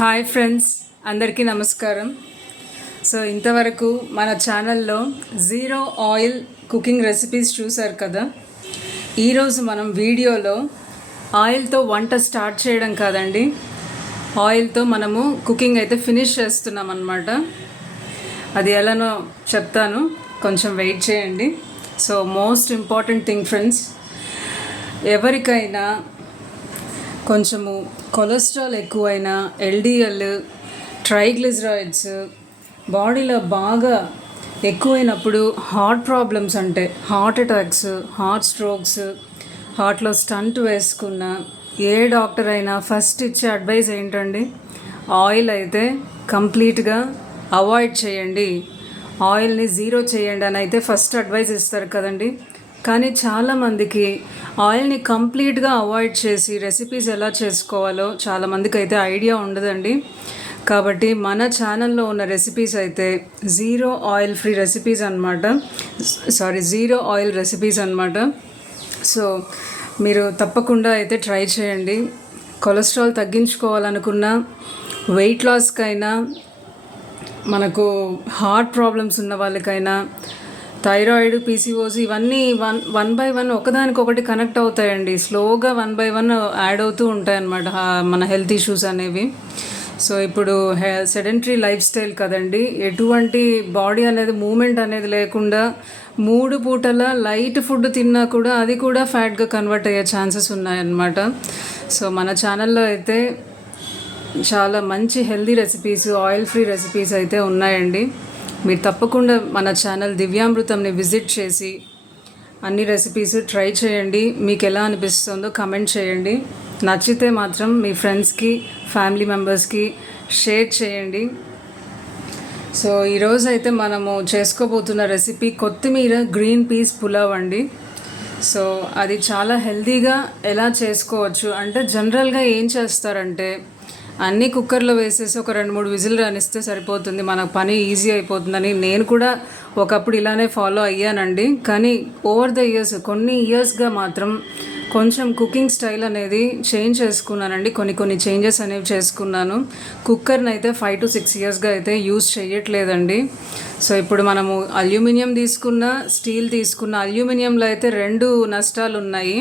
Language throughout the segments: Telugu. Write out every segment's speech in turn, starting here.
హాయ్ ఫ్రెండ్స్, అందరికీ నమస్కారం. సో ఇంతవరకు మన ఛానల్లో జీరో ఆయిల్ కుకింగ్ రెసిపీస్ చూసారు కదా. ఈరోజు మనం వీడియోలో ఆయిల్తో వంట స్టార్ట్ చేయడం కాదండి, ఆయిల్తో మనము కుకింగ్ అయితే ఫినిష్ చేస్తున్నాం అన్నమాట. అది ఎలానో చెప్తాను, కొంచెం వెయిట్ చేయండి. So most important thing friends, ఎవరికైనా కొంచెము కొలెస్ట్రాల్ ఎక్కువైనా, ఎల్డిఎల్, ట్రైగ్లిజరాయిడ్స్ బాడీలో బాగా ఎక్కువైనప్పుడు, హార్ట్ ప్రాబ్లమ్స్ అంటే హార్ట్ అటాక్స్, హార్ట్ స్ట్రోక్స్, హార్ట్లో స్టంట్ వేసుకున్న ఏ డాక్టర్ అయినా ఫస్ట్ ఇచ్చే అడ్వైస్ ఏంటండి, ఆయిల్ అయితే కంప్లీట్గా అవాయిడ్ చేయండి, ఆయిల్ని జీరో చేయండి అని అయితే ఫస్ట్ అడ్వైస్ ఇస్తారు కదండి. కానీ చాలామందికి ఆయిల్ని కంప్లీట్గా అవాయిడ్ చేసి రెసిపీస్ ఎలా చేసుకోవాలో చాలామందికి అయితే ఐడియా ఉండదండి. కాబట్టి మన ఛానల్లో ఉన్న రెసిపీస్ అయితే జీరో ఆయిల్ ఫ్రీ రెసిపీస్ అనమాట, జీరో ఆయిల్ రెసిపీస్ అనమాట. సో మీరు తప్పకుండా అయితే ట్రై చేయండి. కొలెస్ట్రాల్ తగ్గించుకోవాలనుకున్నా, వెయిట్ లాస్కైనా, మనకు హార్ట్ ప్రాబ్లమ్స్ ఉన్న వాళ్ళకైనా, థైరాయిడ్, పీసీఓసి ఇవన్నీ వన్ బై వన్ ఒకదానికొకటి కనెక్ట్ అవుతాయండి. స్లోగా వన్ బై వన్ యాడ్ అవుతూ ఉంటాయన్నమాట మన హెల్త్ ఇష్యూస్ అనేవి. సో ఇప్పుడు సెడెంటరీ లైఫ్ స్టైల్ కదండి, ఎటువంటి బాడీ అనేది మూమెంట్ అనేది లేకుండా 3 పూటల లైట్ ఫుడ్ తిన్నా కూడా అది కూడా ఫ్యాట్గా కన్వర్ట్ అయ్యే ఛాన్సెస్ ఉన్నాయన్నమాట. సో మన ఛానల్లో అయితే చాలా మంచి healthy recipes, oil free recipes అయితే ఉన్నాయండి. మీరు తప్పకుండా మన ఛానల్ దివ్యామృతంని విజిట్ చేసి అన్ని రెసిపీస్ ట్రై చేయండి. మీకు ఎలా అనిపిస్తుందో కమెంట్ చేయండి. నచ్చితే మాత్రం మీ ఫ్రెండ్స్కి, ఫ్యామిలీ మెంబర్స్కి షేర్ చేయండి. సో ఈరోజు అయితే మనము చేసుకోబోతున్న రెసిపీ కొత్తిమీర గ్రీన్ పీస్ పులావ్ అండి. సో అది చాలా హెల్తీగా ఎలా చేసుకోవచ్చు అంటే, జనరల్గా ఏం చేస్తారంటే అన్నీ కుక్కర్లో వేసేసి ఒక 2-3 విజిల్ రానిస్తే సరిపోతుంది, మనకు పని ఈజీ అయిపోతుందని నేను కూడా ఒకప్పుడు ఇలానే ఫాలో అయ్యానండి. కానీ ఓవర్ ద ఇయర్స్, కొన్ని ఇయర్స్గా మాత్రం కొంచెం కుకింగ్ స్టైల్ అనేది చేంజ్ చేసుకున్నానండి. కొన్ని చేంజెస్ అనేవి చేసుకున్నాను. కుక్కర్ని అయితే 5 to 6 ఇయర్స్గా అయితే యూజ్ చేయట్లేదండి. సో ఇప్పుడు మనము అల్యూమినియం తీసుకున్న, స్టీల్ తీసుకున్న, అల్యూమినియంలో అయితే 2 నష్టాలు ఉన్నాయి.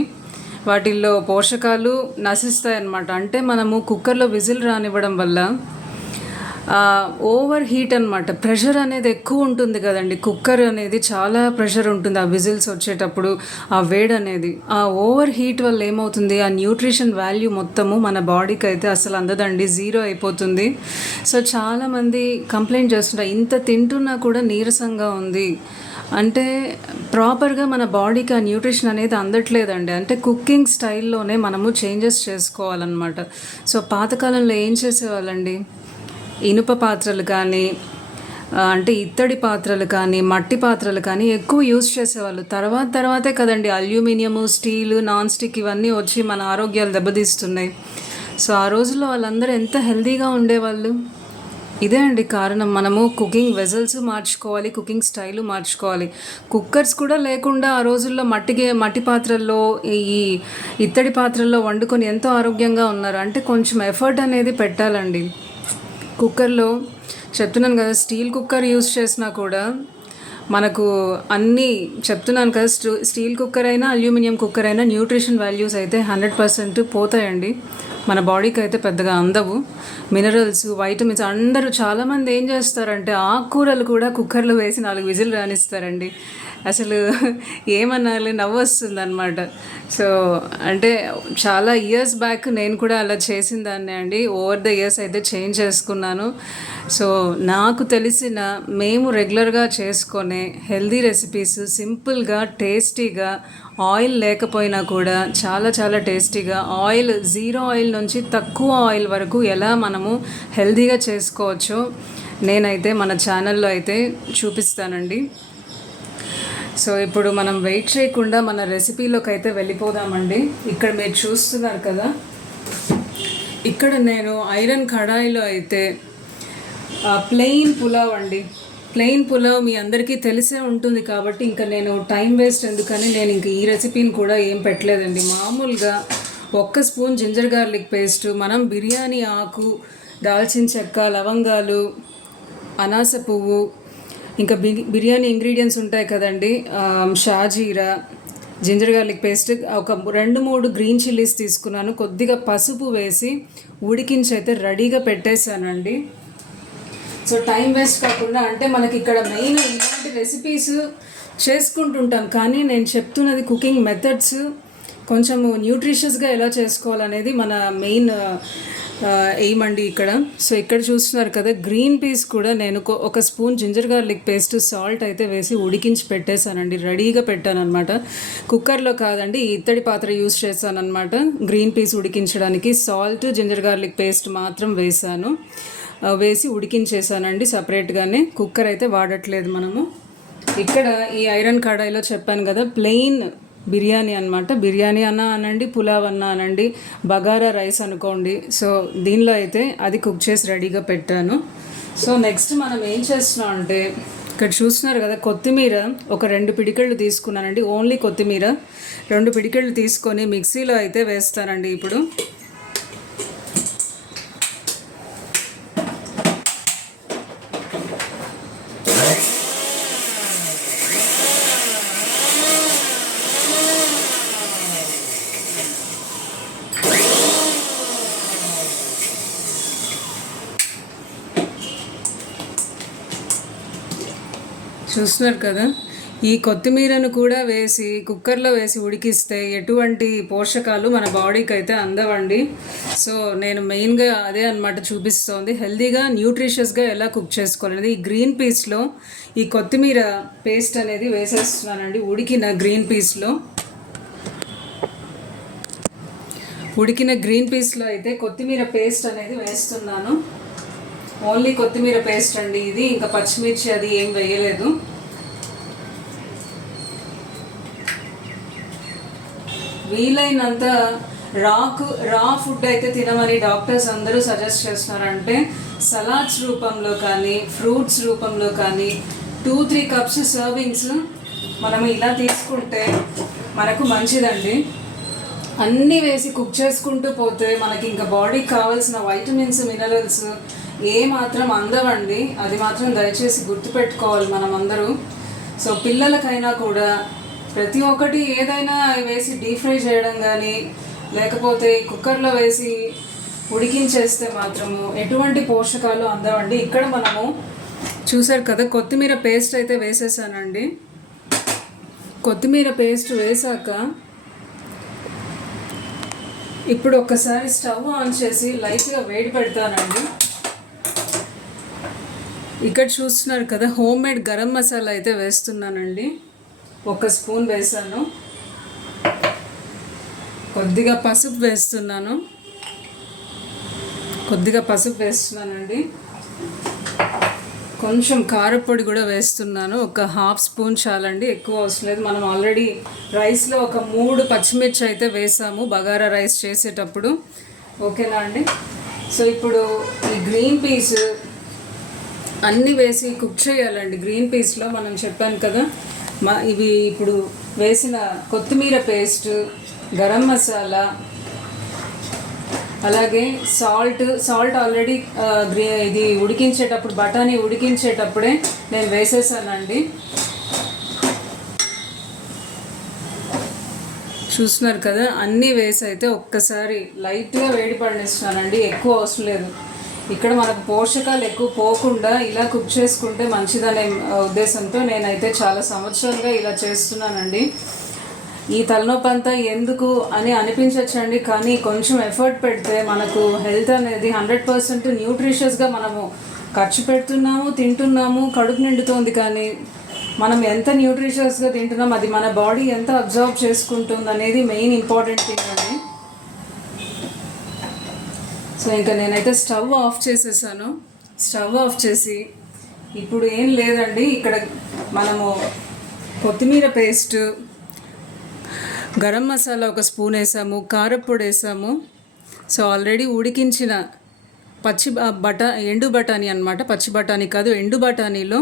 వాటిల్లో పోషకాలు నశిస్తాయి అన్నమాట. అంటే మనము కుక్కర్లో విజిల్ రానివ్వడం వల్ల ఓవర్ హీట్ అనమాట, ప్రెషర్ అనేది ఎక్కువ ఉంటుంది కదండి. కుక్కర్ అనేది చాలా ప్రెషర్ ఉంటుంది ఆ విజిల్స్ వచ్చేటప్పుడు, ఆ వేడి అనేది, ఆ ఓవర్ హీట్ వల్ల ఏమవుతుంది, ఆ న్యూట్రిషన్ వాల్యూ మొత్తము మన బాడీకి అయితే అసలు అందదండి, జీరో అయిపోతుంది. సో చాలామంది కంప్లైంట్ చేస్తుంటారు, ఇంత తింటున్నా కూడా నీరసంగా ఉంది అంటే ప్రాపర్గా మన బాడీకి ఆ న్యూట్రిషన్ అనేది అందట్లేదండి. అంటే కుకింగ్ స్టైల్లోనే మనము చేంజెస్ చేసుకోవాలన్నమాట. సో పాతకాలంలో ఏం చేసేవాళ్ళండి, ఇనుప పాత్రలు కానీ, అంటే ఇత్తడి పాత్రలు కానీ, మట్టి పాత్రలు కానీ ఎక్కువ యూజ్ చేసేవాళ్ళు. తర్వాతే కదండి అల్యూమినియము, స్టీలు, నాన్ స్టిక్ ఇవన్నీ వచ్చి మన ఆరోగ్యాలు దెబ్బతీస్తున్నాయి. సో ఆ రోజుల్లో వాళ్ళందరూ ఎంత హెల్తీగా ఉండేవాళ్ళు. ఇదే అండి కారణం, మనము కుకింగ్ వెజల్స్ మార్చుకోవాలి, కుకింగ్ స్టైలు మార్చుకోవాలి. కుక్కర్స్ కూడా లేకుండా ఆ రోజుల్లో మట్టి పాత్రల్లో, ఈ ఇత్తడి పాత్రల్లో వండుకొని ఎంతో ఆరోగ్యంగా ఉన్నారు. అంటే కొంచెం ఎఫర్ట్ అనేది పెట్టాలండి. కుక్కర్లో చెప్తున్నాను కదా, స్టీల్ కుక్కర్ యూజ్ చేసినా కూడా మనకు అన్నీ చెప్తున్నాను కదా, స్టీల్ కుక్కర్ అయినా అల్యూమినియం కుక్కర్ అయినా న్యూట్రిషన్ వాల్యూస్ అయితే 100% పోతాయండి. మన బాడీకి అయితే పెద్దగా అందవు. మినరల్స్, వైటమిన్స్, అందరూ చాలామంది ఏం చేస్తారంటే ఆకుకూరలు కూడా కుక్కర్లో వేసి 4 విజిల్ రానిస్తారండి. అసలు ఏమనాలి, నవ్వు వస్తుంది అనమాట. సో అంటే చాలా ఇయర్స్ బ్యాక్ నేను కూడా అలా చేసిన దాన్ని అండి. ఓవర్ ద ఇయర్స్ అయితే చేంజ్ చేసుకున్నాను. సో నాకు తెలిసిన, మేము రెగ్యులర్గా చేసుకునే హెల్దీ రెసిపీస్, సింపుల్గా, టేస్టీగా, ఆయిల్ లేకపోయినా కూడా చాలా చాలా టేస్టీగా, ఆయిల్ జీరో ఆయిల్ నుంచి తక్కువ ఆయిల్ వరకు ఎలా మనము హెల్దీగా చేసుకోవచ్చో నేనైతే మన ఛానల్లో అయితే చూపిస్తానండి. సో ఇప్పుడు మనం వెయిట్ చేయకుండా మన రెసిపీలోకి అయితే వెళ్ళిపోదామండి. ఇక్కడ మీరు చూస్తున్నారు కదా, ఇక్కడ నేను ఐరన్ కడాయిలో అయితే ప్లెయిన్ పులావ్ అండి, ప్లెయిన్ పులావ్ మీ అందరికీ తెలిసే ఉంటుంది కాబట్టి ఇంకా నేను టైం వేస్ట్ ఎందుకని నేను ఇంక ఈ రెసిపీని కూడా ఏం పెట్టలేదండి. మామూలుగా 1 స్పూన్ జింజర్ గార్లిక్ పేస్ట్, మనం బిర్యానీ ఆకు దాల్చిన చెక్క, లవంగాలు, అనాస పువ్వు, ఇంకా బిర్యానీ ఇంగ్రీడియంట్స్ ఉంటాయి కదండి, షాజీరా, జింజర్ గార్లిక్ పేస్ట్, ఒక 2-3 గ్రీన్ చిల్లీస్ తీసుకున్నాను. కొద్దిగా పసుపు వేసి ఉడికించి అయితే రెడీగా పెట్టేశానండి. సో టైం వేస్ట్ కాకుండా, అంటే మనకి ఇక్కడ మెయిన్ ఇలాంటి రెసిపీస్ చేసుకుంటుంటాం, కానీ నేను చెప్తున్నది కుకింగ్ మెథడ్స్ కొంచెము న్యూట్రిషియస్గా ఎలా చేసుకోవాలనేది మన మెయిన్ ఎయిమ్ అండి ఇక్కడ. సో ఇక్కడ చూస్తున్నారు కదా, గ్రీన్ పీస్ కూడా నేను ఒక spoon ginger garlic paste, salt అయితే వేసి ఉడికించి పెట్టేశానండి. రెడీగా పెట్టాను అనమాట. కుక్కర్లో కాదండి, ఇత్తడి పాత్ర యూస్ చేశాను అనమాట. గ్రీన్ పీస్ ఉడికించడానికి సాల్ట్, జింజర్ గార్లిక్ పేస్ట్ మాత్రం వేసాను. వేసి ఉడికించేసానండి సపరేట్గానే. కుక్కర్ అయితే వాడట్లేదు మనము. ఇక్కడ ఈ ఐరన్ కడాయిలో చెప్పాను కదా, ప్లెయిన్ బిర్యానీ అనమాట. బిర్యానీ అన్నా అనండి, పులావ్ అన్నా అనండి, బగారా రైస్ అనుకోండి. సో దీనిలో అయితే అది కుక్ చేసి రెడీగా పెట్టాను. సో నెక్స్ట్ మనం ఏం చేస్తున్నాం అంటే, ఇక్కడ చూస్తున్నారు కదా, కొత్తిమీర ఒక 2 పిడికెళ్ళు తీసుకున్నానండి. ఓన్లీ కొత్తిమీర 2 పిడికెళ్ళు తీసుకొని మిక్సీలో అయితే వేస్తానండి ఇప్పుడు. చూస్తున్నారు కదా, ఈ కొత్తిమీరను కూడా వేసి కుక్కర్లో వేసి ఉడికిస్తే ఎటువంటి పోషకాలు మన బాడీకి అయితే అందవండి. సో నేను మెయిన్గా అదే అనమాట చూపిస్తోంది, హెల్తీగా న్యూట్రిషియస్గా ఎలా కుక్ చేసుకోవాలనేది. ఈ గ్రీన్ పీస్లో ఈ కొత్తిమీర పేస్ట్ అనేది వేసేస్తున్నానండి. ఉడికిన గ్రీన్ పీస్లో అయితే కొత్తిమీర పేస్ట్ అనేది వేస్తున్నాను. ఓన్లీ కొత్తిమీర పేస్ట్ అండి ఇది, ఇంకా పచ్చిమిర్చి అది ఏం వేయలేదు. వీలైనంత రా ఫుడ్ అయితే తినమని డాక్టర్స్ అందరూ సజెస్ట్ చేస్తున్నారంటే, సలాడ్స్ రూపంలో కానీ ఫ్రూట్స్ రూపంలో కానీ 2-3 కప్స్ సర్వింగ్స్ మనం ఇలా తీసుకుంటే మనకు మంచిదండి. అన్నీ వేసి కుక్ చేసుకుంటూ పోతే మనకి ఇంకా బాడీకి కావాల్సిన వైటమిన్స్, మినరల్స్ మాత్రం అందవండి. అది మాత్రం దయచేసి గుర్తుపెట్టుకోవాలి మనం అందరూ. సో పిల్లలకైనా కూడా ప్రతి ఒక్కటి ఏదైనా వేసి డీప్ ఫ్రై చేయడం కానీ, లేకపోతే కుక్కర్లో వేసి ఉడికించేస్తే మాత్రము ఎటువంటి పోషకాలు అందవండి. ఇక్కడ మనము చూసారు కదా, కొత్తిమీర పేస్ట్ అయితే వేసేసానండి. కొత్తిమీర పేస్ట్ వేసాక ఇప్పుడు ఒక్కసారి స్టవ్ ఆన్ చేసి లైట్గా వేడి పెడతానండి. ఇక్కడ చూస్తున్నారు కదా, హోమ్ మేడ్ గరం మసాలా అయితే వేస్తున్నానండి. 1 స్పూన్ వేసాను. కొద్దిగా పసుపు వేస్తున్నానండి. కొంచెం కారపొడి కూడా వేస్తున్నాను. ఒక 1/2 స్పూన్ చాలండి, ఎక్కువ అవసరం లేదు. మనం ఆల్రెడీ రైస్లో ఒక 3 పచ్చిమిర్చి అయితే వేసాము బగారా రైస్ చేసేటప్పుడు. ఓకేనా అండి. సో ఇప్పుడు ఈ గ్రీన్ పీస్ అన్నీ వేసి కుక్ చేయాలండి. గ్రీన్ పీస్లో మనం చెప్పాను కదా, ఇవి ఇప్పుడు వేసిన కొత్తిమీర పేస్ట్, గరం మసాలా, అలాగే సాల్ట్ ఆల్రెడీ ఇది ఉడికించేటప్పుడు, బఠానీ ఉడికించేటప్పుడే నేను వేసేసానండి. చూస్తున్నారు కదా, అన్నీ వేసి అయితే ఒక్కసారి లైట్గా వేడి పడిస్తున్నానండి, ఎక్కువ అవసరం లేదు. ఇక్కడ మనకు పోషకాలు ఎక్కువ పోకుండా ఇలా కుక్ చేసుకుంటే మంచిదనే ఉద్దేశంతో నేనైతే చాలా సంవత్సరాలుగా ఇలా చేస్తున్నానండి. ఈ తలనొప్పి అంతా ఎందుకు అని అనిపించవచ్చండి, కానీ కొంచెం ఎఫర్ట్ పెడితే మనకు హెల్త్ అనేది 100% న్యూట్రిషియస్గా మనము ఖర్చు పెడుతున్నాము, తింటున్నాము, కడుపు నిండుతోంది. కానీ మనం ఎంత న్యూట్రిషియస్గా తింటున్నాం, అది మన బాడీ ఎంత అబ్జర్వ్ చేసుకుంటుంది అనేది మెయిన్ ఇంపార్టెంట్ థింగ్ అండి. సో ఇంకా నేనైతే స్టవ్ ఆఫ్ చేసేసాను. స్టవ్ ఆఫ్ చేసి ఇప్పుడు ఏం లేదండి, ఇక్కడ మనము కొత్తిమీర పేస్ట్, గరం మసాలా 1 స్పూన్ వేసాము, కారపొడి వేసాము. సో ఆల్రెడీ ఉడికించిన ఎండు బఠానీ అనమాట, పచ్చి బఠానీ కాదు, ఎండు బఠానీలో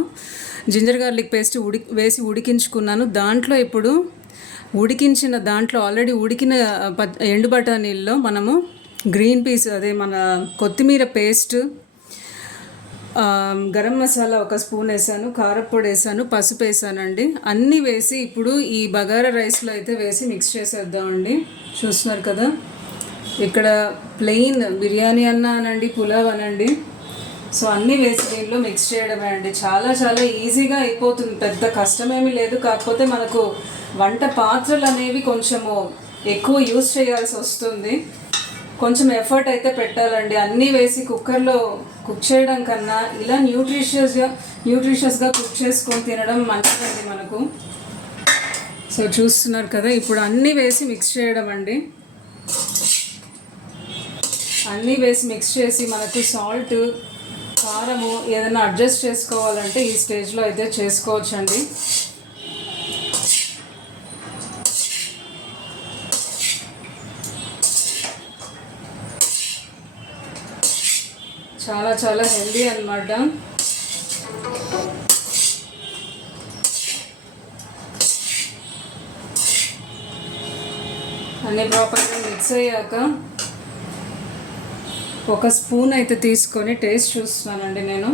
జింజర్ గార్లిక్ పేస్ట్ వేసి ఉడికించుకున్నాను. దాంట్లో ఇప్పుడు ఆల్రెడీ ఉడికిన ఎండు బఠానీల్లో మనము గ్రీన్ పీస్ అదే మన కొత్తిమీర పేస్ట్, గరం మసాలా ఒక స్పూన్ వేసాను, కారప్పొడి వేసాను, పసుపు వేసానండి. అన్నీ వేసి ఇప్పుడు ఈ బగారా రైస్లో అయితే వేసి మిక్స్ చేసేద్దామండి. చూస్తున్నారు కదా, ఇక్కడ ప్లెయిన్ బిర్యానీ అనండి, పులావ్ అనండి, సో అన్నీ వేసి దీనిలో మిక్స్ చేయడమే అండి. చాలా చాలా ఈజీగా అయిపోతుంది, పెద్ద కష్టమేమీ లేదు. కాకపోతే మనకు వంట పాత్రలు అనేవి కొంచెము ఎక్కువ యూస్ చేయాల్సి వస్తుంది, కొంచెం ఎఫర్ట్ అయితే పెట్టాలండి. అన్నీ వేసి కుక్కర్లో కుక్ చేయడం కన్నా ఇలా న్యూట్రిషియస్గా కుక్ చేసుకొని తినడం మంచిదండి మనకు. సో చూస్తున్నారు కదా, ఇప్పుడు అన్నీ వేసి మిక్స్ చేయడం అండి. అన్నీ వేసి మిక్స్ చేసి మనకు సాల్ట్, కారము ఏదైనా అడ్జస్ట్ చేసుకోవాలంటే ఈ స్టేజ్లో అయితే చేసుకోవచ్చండి. చాలా చాలా హెల్దీ అన్నమాట. అన్నీ ప్రాపర్గా మిక్స్ అయ్యాక ఒక స్పూన్ అయితే తీసుకొని టేస్ట్ చూస్తున్నానండి నేను.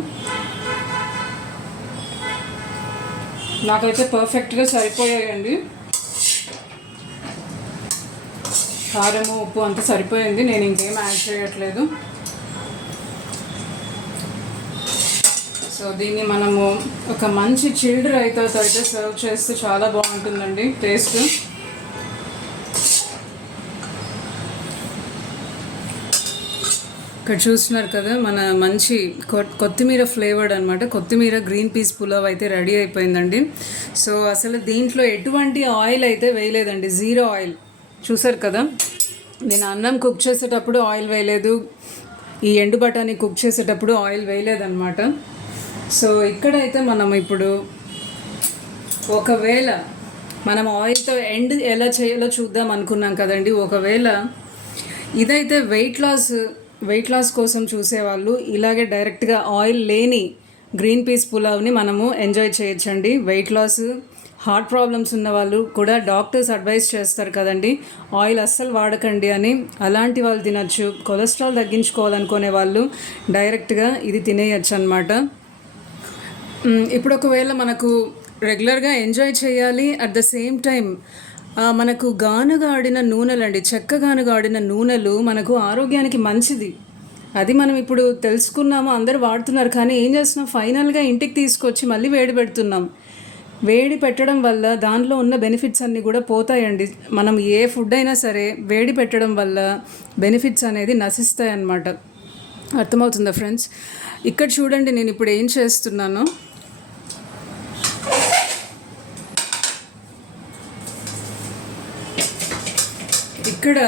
నాకైతే పర్ఫెక్ట్గా సరిపోయాయండి, కారము ఉప్పు అంతా సరిపోయింది, నేను ఇంకేం యాడ్ చేయట్లేదు. సో దీన్ని మనము ఒక మంచి చిల్డ్ రైతాతో అయితే సర్వ్ చేస్తే చాలా బాగుంటుందండి టేస్ట్. ఇక్కడ చూస్తున్నారు కదా, మన మంచి కొత్తిమీర ఫ్లేవర్డ్ అనమాట, కొత్తిమీర గ్రీన్ పీస్ పులావ్ అయితే రెడీ అయిపోయిందండి. సో అసలు దీంట్లో ఎటువంటి ఆయిల్ అయితే వేయలేదండి, జీరో ఆయిల్. చూసారు కదా, నేను అన్నం కుక్ చేసేటప్పుడు ఆయిల్ వేయలేదు, ఈ ఎండు బఠానీ కుక్ చేసేటప్పుడు ఆయిల్ వేయలేదన్నమాట. సో ఇక్కడైతే మనం ఇప్పుడు ఒకవేళ మనం ఆయిల్తో ఎండ్ ఎలా చేయాలో చూద్దాం అనుకున్నాం కదండి. ఒకవేళ ఇదైతే వెయిట్ లాస్ కోసం చూసేవాళ్ళు ఇలాగే డైరెక్ట్గా ఆయిల్ లేని గ్రీన్ పీస్ పులావ్ని మనము ఎంజాయ్ చేయొచ్చండి. వెయిట్ లాస్, హార్ట్ ప్రాబ్లమ్స్ ఉన్న వాళ్ళు కూడా డాక్టర్స్ అడ్వైస్ చేస్తారు కదండి, ఆయిల్ అస్సలు వాడకండి అని. అలాంటి వాళ్ళు తినచ్చు. కొలెస్ట్రాల్ తగ్గించుకోవాలనుకునే వాళ్ళు డైరెక్ట్గా ఇది తినేయచ్చు అనమాట. ఇప్పుడు ఒకవేళ మనకు రెగ్యులర్గా ఎంజాయ్ చేయాలి, అట్ ద సేమ్ టైం మనకు గానుగా ఆడిన నూనెలండి, చెక్క గానుగా ఆడిన నూనెలు మనకు ఆరోగ్యానికి మంచిది. అది మనం ఇప్పుడు తెలుసుకున్నాము, అందరూ వాడుతున్నారు. కానీ ఏం చేస్తున్నాం, ఫైనల్గా ఇంటికి తీసుకొచ్చి మళ్ళీ వేడి పెడుతున్నాం. వేడి పెట్టడం వల్ల దానిలో ఉన్న బెనిఫిట్స్ అన్నీ కూడా పోతాయండి. మనం ఏ ఫుడ్ అయినా సరే వేడి పెట్టడం వల్ల బెనిఫిట్స్ అనేది నశిస్తాయి అన్నమాట. అర్థమవుతుందా ఫ్రెండ్స్? ఇక్కడ చూడండి, నేను ఇప్పుడు ఏం చేస్తున్నాను. ఇక్కడ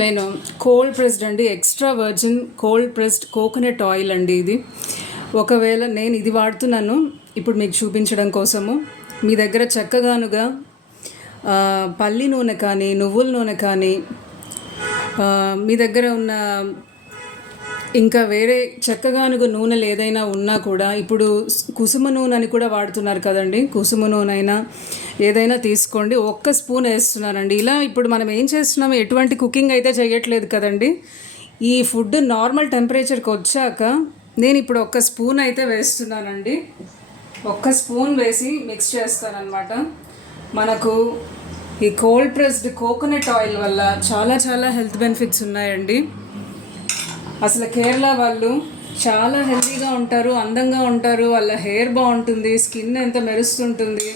నేను కోల్డ్ ప్రెస్డ్ అండి, extra virgin cold pressed coconut oil అండి ఇది. ఒకవేళ నేను ఇది వాడుతున్నాను ఇప్పుడు మీకు చూపించడం కోసము. మీ దగ్గర చక్కగానుగా పల్లి నూనె కానీ, నువ్వుల నూనె కానీ, మీ దగ్గర ఉన్న ఇంకా వేరే చెక్కగానుగ నూనెలు ఏదైనా ఉన్నా కూడా, ఇప్పుడు కుసుమ నూనె అని కూడా వాడుతున్నారు కదండి, కుసుమ నూనె అయినా ఏదైనా తీసుకోండి. ఒక్క స్పూన్ వేస్తున్నానండి. ఇలా ఇప్పుడు మనం ఏం చేస్తున్నాము, ఎటువంటి కుకింగ్ అయితే చేయట్లేదు కదండి. ఈ ఫుడ్ నార్మల్ టెంపరేచర్కి వచ్చాక నేను ఇప్పుడు ఒక్క స్పూన్ అయితే వేస్తున్నానండి. ఒక్క స్పూన్ వేసి మిక్స్ చేస్తానన్నమాట. మనకు ఈ కోల్డ్ ప్రెస్డ్ కోకోనట్ ఆయిల్ వల్ల చాలా చాలా హెల్త్ బెనిఫిట్స్ ఉన్నాయండి. అసలు కేరళ వాళ్ళు చాలా హెల్తీగా ఉంటారు, అందంగా ఉంటారు, వాళ్ళ హెయిర్ బాగుంటుంది, స్కిన్ ఎంత మెరుస్తుంటుంది.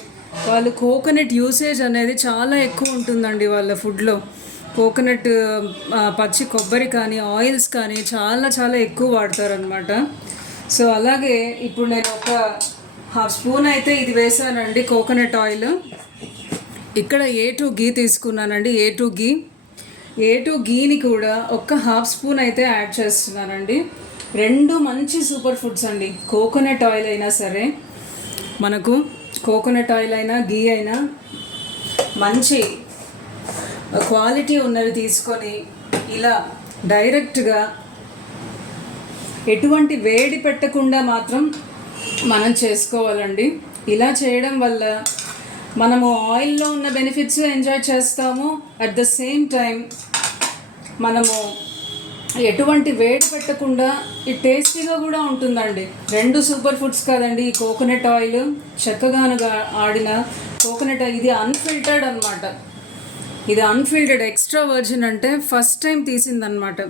వాళ్ళు కోకోనట్ యూసేజ్ అనేది చాలా ఎక్కువ ఉంటుందండి వాళ్ళ ఫుడ్లో. కోకోనట్, పచ్చి కొబ్బరి కానీ, ఆయిల్స్ కానీ చాలా చాలా ఎక్కువ వాడతారనమాట. సో అలాగే ఇప్పుడు నేను ఒక హాఫ్ స్పూన్ అయితే ఇది వేసానండి కోకోనట్ ఆయిల్. ఇక్కడ A2 ఘీ తీసుకున్నానండి, A2 ఘీని కూడా ఒక హాఫ్ స్పూన్ అయితే యాడ్ చేస్తున్నానండి. రెండు మంచి సూపర్ ఫుడ్స్ అండి. కోకోనట్ ఆయిల్ అయినా సరే, మనకు కోకోనట్ ఆయిల్ అయినా ఘీ అయినా మంచి క్వాలిటీ ఉన్నది తీసుకొని ఇలా డైరెక్ట్గా ఎటువంటి వేడి పెట్టకుండా మాత్రం మనం చేసుకోవాలండి. ఇలా చేయడం వల్ల మనము ఆయిల్లో ఉన్న బెనిఫిట్స్ ఎంజాయ్ చేస్తాము, అట్ ద సేమ్ టైం మనము ఎటువంటి వేడి పెట్టకుండా ఈ టేస్టీగా కూడా ఉంటుందండి. 2 సూపర్ ఫుడ్స్ కదండి, ఈ కోకోనట్ ఆయిల్, చక్కగానుగా ఆడిన కోకోనట్ ఆయిల్. ఇది అన్ఫిల్టర్డ్ అనమాట. ఇది అన్ఫిల్టర్డ్ ఎక్స్ట్రా వర్జిన్, అంటే ఫస్ట్ టైం తీసిందనమాట.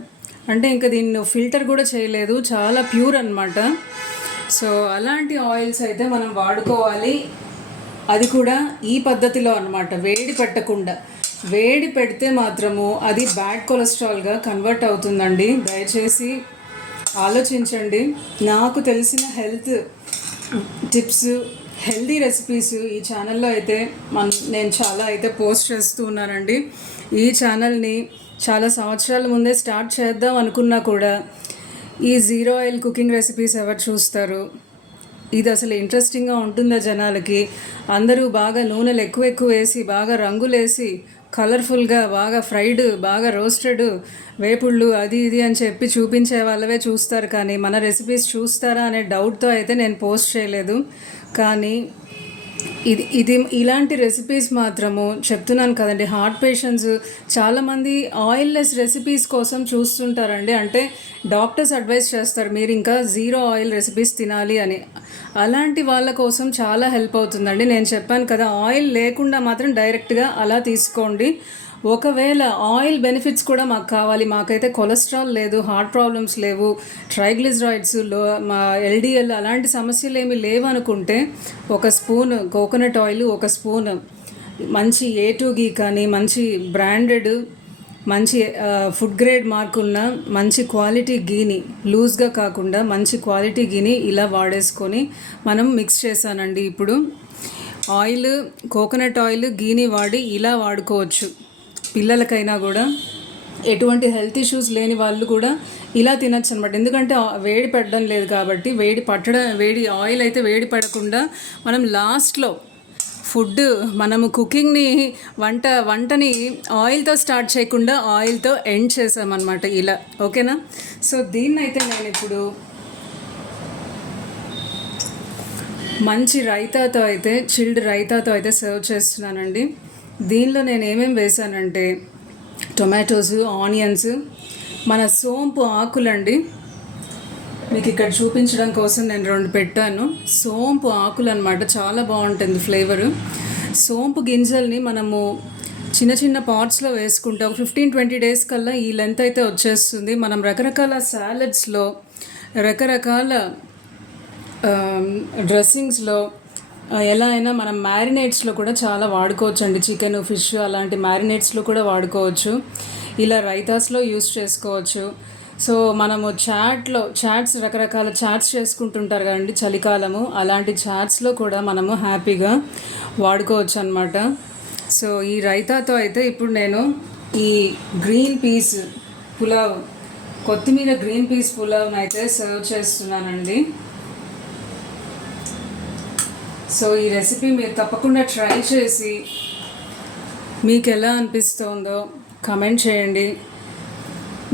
అంటే ఇంకా దీన్ని ఫిల్టర్ కూడా చేయలేదు, చాలా ప్యూర్ అనమాట. సో అలాంటి ఆయిల్స్ అయితే మనం వాడుకోవాలి. అది కూడా ఈ పద్ధతిలో అనమాట, వేడి పెట్టకుండా. వేడి పెడితే మాత్రము అది బ్యాడ్ కొలెస్ట్రాల్గా కన్వర్ట్ అవుతుందండి. దయచేసి ఆలోచించండి. నాకు తెలిసిన హెల్త్ టిప్స్, హెల్దీ రెసిపీస్ ఈ ఛానల్లో అయితే నేను చాలా అయితే పోస్ట్ చేస్తూ ఉన్నానండి. ఈ ఛానల్ని చాలా సంవత్సరాల ముందే స్టార్ట్ చేద్దాం అనుకున్నా కూడా ఈ జీరో ఆయిల్ కుకింగ్ రెసిపీస్ ఎవరు చూస్తారు? ఇది అసలు ఇంట్రెస్టింగ్గా ఉంటుందా జనాలకి? అందరూ బాగా నూనెలు ఎక్కువ వేసి, బాగా రంగులేసి, కలర్ఫుల్గా, బాగా ఫ్రైడ్, బాగా రోస్టెడ్, వేపుళ్ళు అది ఇది అని చెప్పి చూపించే వాళ్ళవే చూస్తారు. కానీ మన రెసిపీస్ చూస్తారా అనే డౌట్తో అయితే నేను పోస్ట్ చేయలేదు. కానీ ఇది ఇలాంటి రెసిపీస్ మాత్రము చెప్తున్నాను కదండి, హార్ట్ పేషెంట్స్ చాలామంది ఆయిల్లెస్ రెసిపీస్ కోసం చూస్తుంటారండి. అంటే డాక్టర్స్ అడ్వైస్ చేస్తారు మీరు ఇంకా జీరో ఆయిల్ రెసిపీస్ తినాలి అని. అలాంటి వాళ్ళ కోసం చాలా హెల్ప్ అవుతుందండి. నేను చెప్పాను కదా, ఆయిల్ లేకుండా మాత్రం డైరెక్ట్గా అలా తీసుకోండి. ఒకవేళ ఆయిల్ బెనిఫిట్స్ కూడా మాకు కావాలి, మాకైతే కొలెస్ట్రాల్ లేదు, హార్ట్ ప్రాబ్లమ్స్ లేవు, ట్రైగ్లిజరైడ్స్ మా ఎల్డిఎల్ అలాంటి సమస్యలు ఏమీ లేవు అనుకుంటే, 1 స్పూన్ కోకోనట్ ఆయిల్, 1 స్పూన్ మంచి A2 ఘీ కానీ, మంచి బ్రాండెడ్, మంచి ఫుడ్ గ్రేడ్ మార్క్ ఉన్న మంచి క్వాలిటీ గీని, లూజ్గా కాకుండా మంచి క్వాలిటీ గీని ఇలా వాడేసుకొని మనం మిక్స్ చేశానండి. ఇప్పుడు ఆయిల్, కోకోనట్ ఆయిల్, గీని వాడి ఇలా వాడుకోవచ్చు. పిల్లలకైనా కూడా, ఎటువంటి హెల్త్ ఇష్యూస్ లేని వాళ్ళు కూడా ఇలా తినచ్చు అనమాట. ఎందుకంటే వేడి పెట్టడం లేదు కాబట్టి, వేడి ఆయిల్ అయితే వేడి పడకుండా మనం లాస్ట్లో ఫుడ్, మనము కుకింగ్ని, వంటని ఆయిల్తో స్టార్ట్ చేయకుండా ఆయిల్తో ఎండ్ చేసామన్నమాట ఇలా. ఓకేనా? సో దీన్నైతే నేను ఇప్పుడు మంచి రైతాతో అయితే, చిల్డ్ రైతాతో అయితే సర్వ్ చేస్తున్నానండి. దీనిలో నేను ఏమేమి వేసానంటే, టొమాటోస్, ఆనియన్స్, మన సోంపు ఆకులండి. మీకు ఇక్కడ చూపించడం కోసం నేను 2 పెట్టాను. సోంపు ఆకులు అనమాట, చాలా బాగుంటుంది ఫ్లేవరు. సోంపు గింజల్ని మనము చిన్న చిన్న పాట్స్లో వేసుకుంటే ఒక 15-20 డేస్ కల్లా ఈ లెంత్ అయితే వచ్చేస్తుంది. మనం రకరకాల సాలడ్స్లో, రకరకాల డ్రెస్సింగ్స్లో, ఎలా అయినా మనం మ్యారినేట్స్లో కూడా చాలా వాడుకోవచ్చు అండి. చికెన్, ఫిష్ అలాంటి మ్యారినేట్స్లో కూడా వాడుకోవచ్చు. ఇలా రైతాస్లో యూస్ చేసుకోవచ్చు. సో మనము చాట్స్, రకరకాల చాట్స్ చేసుకుంటుంటారు కదండి చలికాలము, అలాంటి చాట్స్లో కూడా మనము హ్యాపీగా వాడుకోవచ్చు అనమాట. సో ఈ రైతాతో అయితే ఇప్పుడు నేను ఈ గ్రీన్ పీస్ పులావ్, కొత్తిమీర గ్రీన్ పీస్ పులావ్ని అయితే సర్వ్ చేస్తున్నానండి. సో ఈ రెసిపీ మీరు తప్పకుండా ట్రై చేసి మీకు ఎలా అనిపిస్తుందో కమెంట్ చేయండి.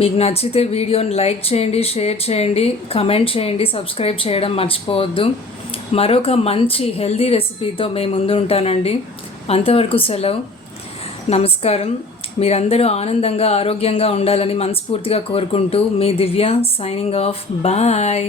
మీకు నచ్చితే వీడియోని లైక్ చేయండి, షేర్ చేయండి, కమెంట్ చేయండి, సబ్స్క్రైబ్ చేయడం మర్చిపోవద్దు. మరొక మంచి హెల్దీ రెసిపీతో మేము ముందు ఉంటానండి. అంతవరకు సెలవు. నమస్కారం. మీరందరూ ఆనందంగా, ఆరోగ్యంగా ఉండాలని మనస్ఫూర్తిగా కోరుకుంటూ మీ దివ్య సైనింగ్ ఆఫ్. బాయ్.